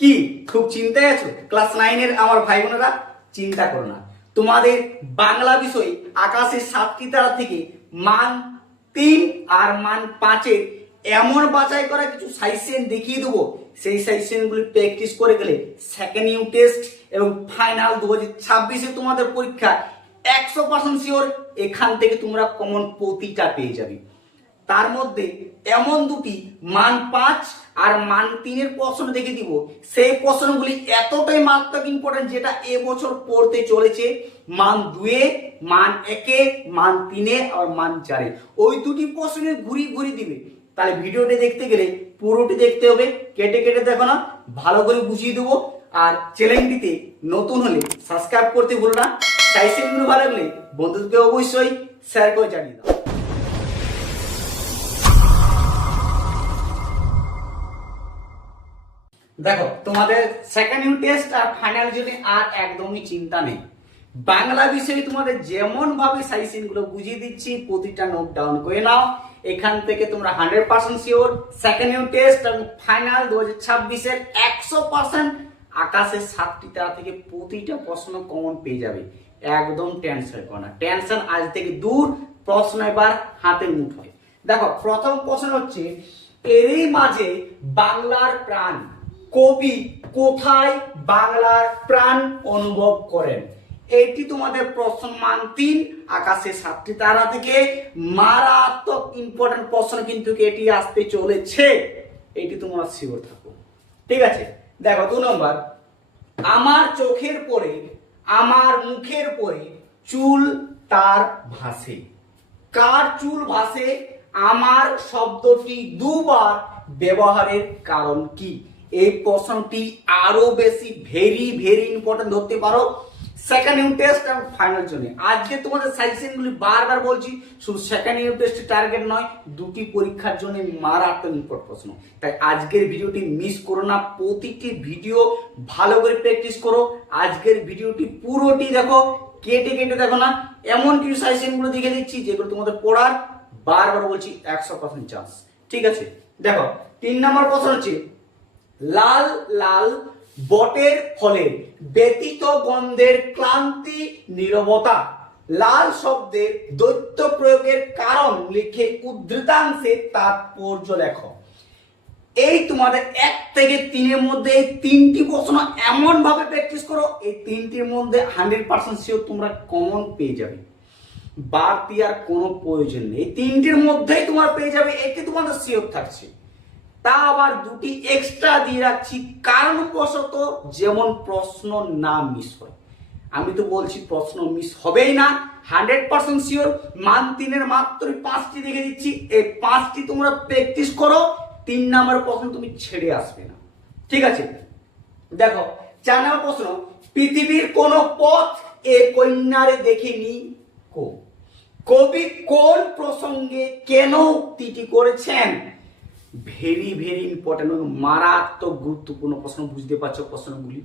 কি খুব চিন্তায় আছো? ক্লাস 9 আমার ভাই বোনেরা, চিন্তা করো না। তোমাদের বাংলা বিষয় আকাশের 7টি তারা থেকে মান 3 আর মান 5-এর এমন বাছাই করা কিছু সাজেশন দেখিয়ে দেবো। সেই সাজেশনগুলি প্র্যাকটিস করে গেলে সেকেন্ড ইউনিট টেস্ট এবং ফাইনাল 2026-এ তোমাদের পরীক্ষা 100% শিওর এখান থেকে তোমরা কমন প্রতিটা পেয়ে যাবে। তার মধ্যে এমন দুটি মান 5 আর মান 3-এর প্রশ্ন দেখে দিব। সেই প্রশ্নগুলি এতটাই মারাত্মক ইম্পর্টেন্ট, যেটা এবছর পড়তে চলেছে মান 2-এ, মান 1-এ, মান 3-এ আর মান 4-এ। ওই দুটি প্রশ্নে ঘুরি ঘুরি দিবে। তাহলে ভিডিওটি দেখতে গেলে পুরোটি দেখতে হবে, কেটে কেটে দেখো না, ভালো করে বুঝিয়ে দেবো। আর চ্যানেলটিতে নতুন হলে সাবস্ক্রাইব করতে ভুলো না। সাজেশনগুলো ভালো লাগলে বন্ধুদেরকে অবশ্যই শেয়ার করে জানিয়ে দাও। দেখো, তোমাদের সেকেন্ড ইউনিট টেস্ট আর ফাইনাল জন্য আর একদমই চিন্তা নেই। বাংলা বিষয়ে তোমাদের যেমন ভাবে সাজেশন গুলো বুঝিয়ে দিচ্ছি, প্রতিটা নোট ডাউন করে নাও। এখান থেকে তোমরা 100% শিওর সেকেন্ড ইউনিট টেস্ট আর ফাইনাল 2026-এর 100% আকাশের 7টি তারা থেকে প্রতিটা প্রশ্ন কমন পেয়ে যাবে। একদম টেনশন করো না, টেনশন আজ থেকে দূর। প্রশ্ন এবার হাতের মুঠোয়। দেখো, প্রথম প্রশ্ন হচ্ছে, এরই মাঝে বাংলার প্রাণ কবি কোথায় বাংলার প্রাণ অনুভব করেন? এটি তোমাদের প্রশ্ন মান 3 আকাশে 7টি তারা থেকে মারাত্মক ইম্পর্টেন্ট প্রশ্ন, কিন্তু এটি আসতে চলেছে, এটি তোমরা শিওর থাকো। ঠিক আছে, দেখো 2 নম্বর, আমার চোখের পরে আমার মুখের পরে চুল তার ভাসে। কার চুল ভাসে? আমার শব্দটি দুবার ব্যবহারের কারণ কি? এই প্রশ্নটি আরো বেশি ভেরি ভেরি ইম্পর্টেন্ট ধরতে পারো সেকেন্ড ইউনিট টেস্ট এবং ফাইনাল জন্য। আজকে তোমাদের সাজেশনগুলি বারবার বলছি, শুধু সেকেন্ড ইউনিট টেস্টের টার্গেট নয়, দুটি পরীক্ষার জন্য মারাত্মক ইম্পর্টেন্ট প্রশ্ন। তাই আজকের ভিডিওটি মিস করো না, প্রতিটি ভিডিও ভালো করে প্র্যাকটিস করো। আজকের ভিডিওটি পুরোটি দেখো, কেটে কেটে দেখো না। এমন কিছু সাজেশনগুলো দেখে দিচ্ছি যেগুলো তোমাদের পড়ার, বারবার বলছি, 100% চান্স। ঠিক আছে, দেখো 3 নম্বর প্রশ্ন হচ্ছে, লাল লাল বটের ফলের ব্যতীত গন্ধের ক্লান্তি নীরবতা। লাল শব্দের দ্বৈত প্রয়োগের কারণ লিখে উদ্ধৃতাংশে তাৎপর্য লেখো। এই তোমাদের 1 থেকে 3-এর মধ্যে এই 3টি প্রশ্ন এমন ভাবে প্র্যাকটিস করো, এই 3টির মধ্যে 100% শিওর তোমরা কমন পেয়ে যাবে। বাড়তি আর কোনো প্রয়োজন নেই, এই 3টির মধ্যেই তোমরা পেয়ে যাবে, এটি তোমাদের শিওর থাকছে। তা আবার দুটি এক্সট্রা দিয়ে রাখছি কারণবশত, যেমন প্রশ্ন না মিস হয়। আমি তো বলছি প্রশ্ন মিস হবেই না, 100% শিওর। মান 3-এর মাত্র 5টি দেখে দিচ্ছি, এই 5টি তোমরা প্র্যাকটিস করো, 3 নম্বর প্রশ্ন তুমি ছেড়ে আসবে না। ঠিক আছে, দেখো 4 নম্বর প্রশ্ন, পৃথিবীর কোন পথ এ কন্যারে দেখেনি কো? কবি কোন প্রসঙ্গে কেন উক্তিটি করেছেন? ভেরি ভেরি ইম্পর্টেন্ট, মারাত্মক গুরুত্বপূর্ণ প্রশ্ন। বুঝতে পারছো প্রশ্নগুলি?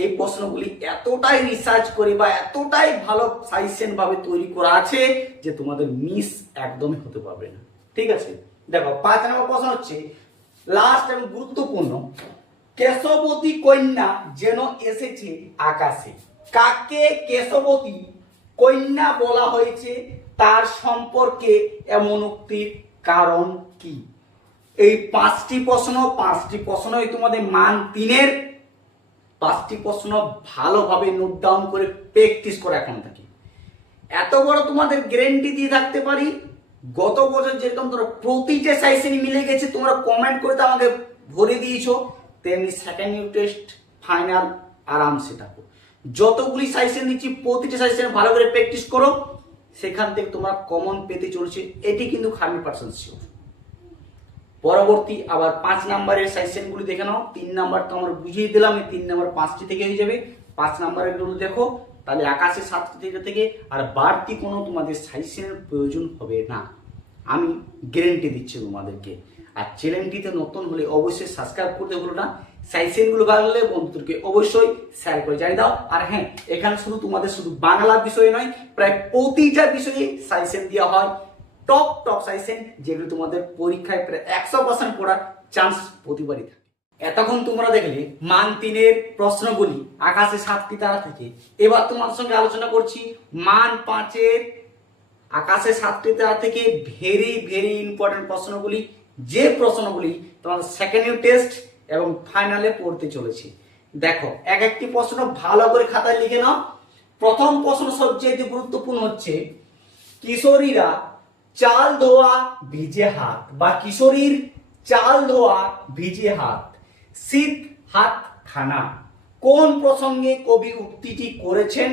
এই প্রশ্নগুলি এতটাই রিসার্চ করে বা এতটাই ভালো সাজেশন ভাবে তৈরি করা আছে যে তোমাদের মিস একদমই হতে পারবে না। ঠিক আছে, দেখো 5 নম্বর প্রশ্ন হচ্ছে লাস্ট এবং গুরুত্বপূর্ণ, কেশবতী কন্যা যেন এসেছে আকাশে। কাকে কেশবতী কন্যা বলা হয়েছে? তার সম্পর্কে এমন উক্তির কারণ কি? এই 5টি প্রশ্নই তোমাদের মান 3-এর 5টি প্রশ্ন ভালোভাবে নোট ডাউন করে প্র্যাকটিস করে এখন থেকে। এত বড় তোমাদের গ্যারান্টি দিয়ে থাকতে পারি, গত বছর যেরকম তোমরা প্রতিটা সাজেশনই মিলে গেছে, তোমরা কমেন্ট করে তো আমাকে ভরে দিয়েছো, তেমনি সেকেন্ড ইউনিট টেস্ট ফাইনাল আরামসে থাকো। যতগুলি সাজেশন দিচ্ছি প্রতিটা সাজেশন ভালো করে প্র্যাকটিস করো, সেখান থেকে তোমরা কমন পেতে চলছে, এটি কিন্তু 100% শিওর। পরবর্তী আবার 5 নম্বরের সাজেশনগুলি দেখে নাও। 3 নাম্বার তো আমরা বুঝিয়ে দিলাম, এই 3 নাম্বার 5টি থেকে হয়ে যাবে। 5 নাম্বারের গুলো দেখো, তাহলে আকাশে 7টি থেকে আর বাড়তি কোনো তোমাদের সাজেশনের প্রয়োজন হবে না, আমি গ্যারান্টি দিচ্ছি তোমাদেরকে। আর চ্যানেলটিতে নতুন হলে অবশ্যই সাবস্ক্রাইব করতে ভুলো না। সাজেশনগুলো ভালো লাগলে বন্ধুদেরকে অবশ্যই শেয়ার করে জানিয়ে দাও। আর হ্যাঁ, এখানে শুধু বাংলা বিষয় নয়, প্রায় প্রতিটা বিষয়ে সাজেশন দেওয়া হয়, টপ সাজেশন, যেগুলো তোমাদের পরীক্ষায় প্রায় 100% পড়ার চান্স প্রতিবারই থাকে। এতক্ষণ তোমরা দেখলে মান 3-এর প্রশ্নগুলি আকাশে 7টি তারা থেকে। এবার তোমাদের সঙ্গে আলোচনা করছি মান 5-এর আকাশে 7টি তারা থেকে ভেরি ভেরি ইম্পর্টেন্ট প্রশ্নগুলি, যে প্রশ্নগুলি তোমাদের সেকেন্ড ইউনিট টেস্ট এবং ফাইনালে পড়তে চলেছে। দেখো, এক একটি প্রশ্ন ভালো করে খাতায় লিখে নাও। প্রথম প্রশ্ন সবচেয়ে গুরুত্বপূর্ণ হচ্ছে, কিশোরীরা চাল ধোয়া ভিজে হাত, বা কিশোরীর চাল ধোয়া ভিজে হাত, শীত হাত খানা, কোন প্রসঙ্গে কবি উক্তিটি করেছেন?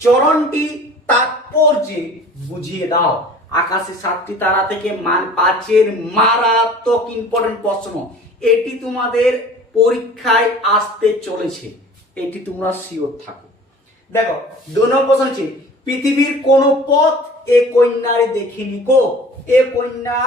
চরণটি তাৎপর্যে বুঝিয়ে দাও। আকাশে 7টি তারা থেকে মান 5-এর মারাত্মক ইম্পর্টেন্ট প্রশ্ন, এটি তোমাদের পরীক্ষায় আসতে চলেছে, এটি তোমরা শিওর থাকো। দেখো, 2 নম্বর প্রশ্ন হচ্ছে, পৃথিবীর কোন পথ এ কন্যারে দেখিনি কো? এ কন্যা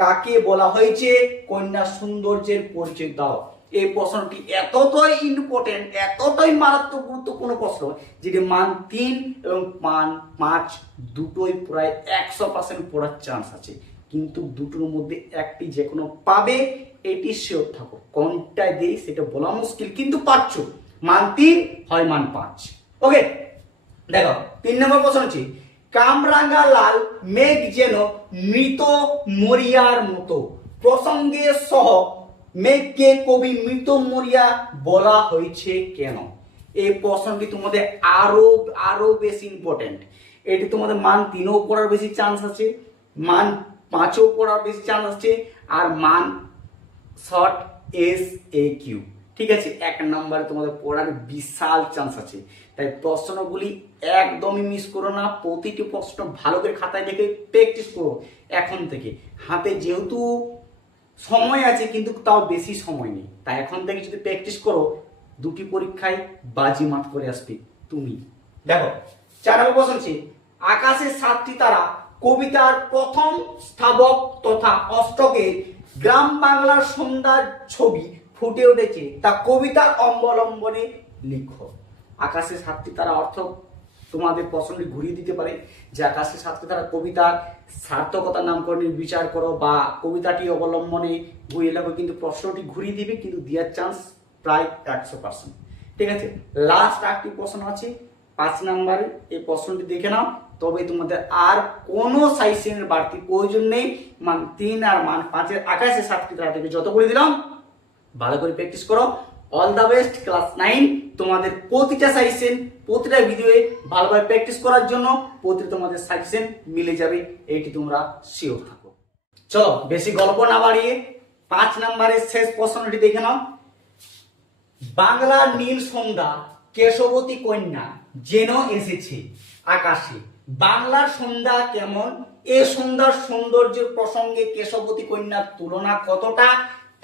কাকে বলা হয়েছে? কন্যা সৌন্দর্যের পরিচয় দাও। এই প্রশ্নটি এতটাই ইম্পর্টেন্ট, এতটাই মারাত্মক গুরুত্বপূর্ণ প্রশ্ন, যেটি মান 3 এবং মান 5 দুটোই প্রায় 100% পড়ার চান্স আছে, কিন্তু দুটোর মধ্যে একটি যে কোনো পাবে, এটি শিওর থাকো। কোনটায় দেই সেটা বলা মুশকিল, কিন্তু পাচ্ছ, মান 3 হয় মান 5। ওকে, দেখো 3 নম্বর প্রশ্ন হচ্ছে, কামরাঙ্গা লাল মেঘ যেন মৃত মরিয়ার মতো, প্রসঙ্গে সহ মেঘকে কবি মৃত মরিয়া বলা হয়েছে কেন? এই প্রশ্নটি তোমাদের আরো বেশি ইম্পর্টেন্ট। এটি তোমাদের মান 3ও পড়ার বেশি চান্স আছে, মান 5ও পড়ার বেশি চান্স আছে, আর মান শর্ট SAQ, ঠিক আছে, 1 নম্বরে তোমাদের পড়ার বিশাল চান্স আছে। তাই প্রশ্নগুলি একদমই মিস করো না, প্রতিটি প্রশ্ন ভালো করে খাতায় লিখে প্র্যাকটিস করো এখন থেকে। হাতে যেহেতু সময় আছে, কিন্তু তাও বেশি সময় নেই, তাই এখন থেকে যদি প্র্যাকটিস করো, দুটি পরীক্ষায় বাজি মাত করে আসবে তুমি। দেখো, 4 নম্বর প্রশ্ন হচ্ছে, আকাশে 7টি তারা কবিতার প্রথম স্থাবক তথা অষ্টকে গ্রাম বাংলার সন্ধ্যার ছবি ফুটে উঠেছে, তা কবিতার অবলম্বনে লিখো। আকাশে 7টি তারা অর্থ তোমাদের প্রশ্নটি ঘুরিয়ে দিতে পারে, যে আকাশে 7টি তারা কবিতার সার্থকতার নামকরণে বিচার করো, বা কবিতাটি অবলম্বনে ঘুরিয়ে লেখো, কিন্তু প্রশ্নটি ঘুরিয়ে দিবে, কিন্তু দেওয়ার চান্স প্রায় 100%। ঠিক আছে, লাস্ট একটি প্রশ্ন আছে 5 নম্বরে, এই প্রশ্নটি দেখে নাও, তবে তোমাদের আর কোনো সাইসেনের বাড়তি প্রয়োজন নেই। মান 3 আর মান 5-এর আকাশে 7টি তারা থেকে যত করে দিলাম, ভালো করে প্র্যাকটিস করো। All the best class 9। তোমাদের প্রতিটা সাজেশন, প্রতিটা ভিডিওয়ে ভালোভাবে প্র্যাকটিস করার জন্য প্রতিটা তোমাদের সাজেশন মিলে যাবে, এইটি তোমরা শিওর থাকো। চলো, বেশি গল্প না বাড়িয়ে 5 নম্বরের শেষ প্রশ্নটি দেখে নাও। বাংলার নীল সন্ধ্যা কেশবতী কন্যা যেন এসেছে আকাশে, বাংলার সন্ধ্যা কেমন? এ সন্ধ্যার সৌন্দর্যের প্রসঙ্গে কেশবতী কন্যার তুলনা কতটা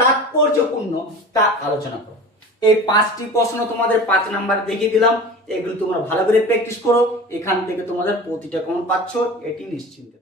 তাৎপর্যপূর্ণ তা আলোচনা করো। এই 5টি প্রশ্ন তোমাদের 5 নাম্বার দেখিয়ে দিলাম, এগুলো তোমরা ভালো করে প্র্যাকটিস করো, এখান থেকে তোমাদের প্রতিটা কমন পাচ্ছ, এটি নিশ্চিন্ত।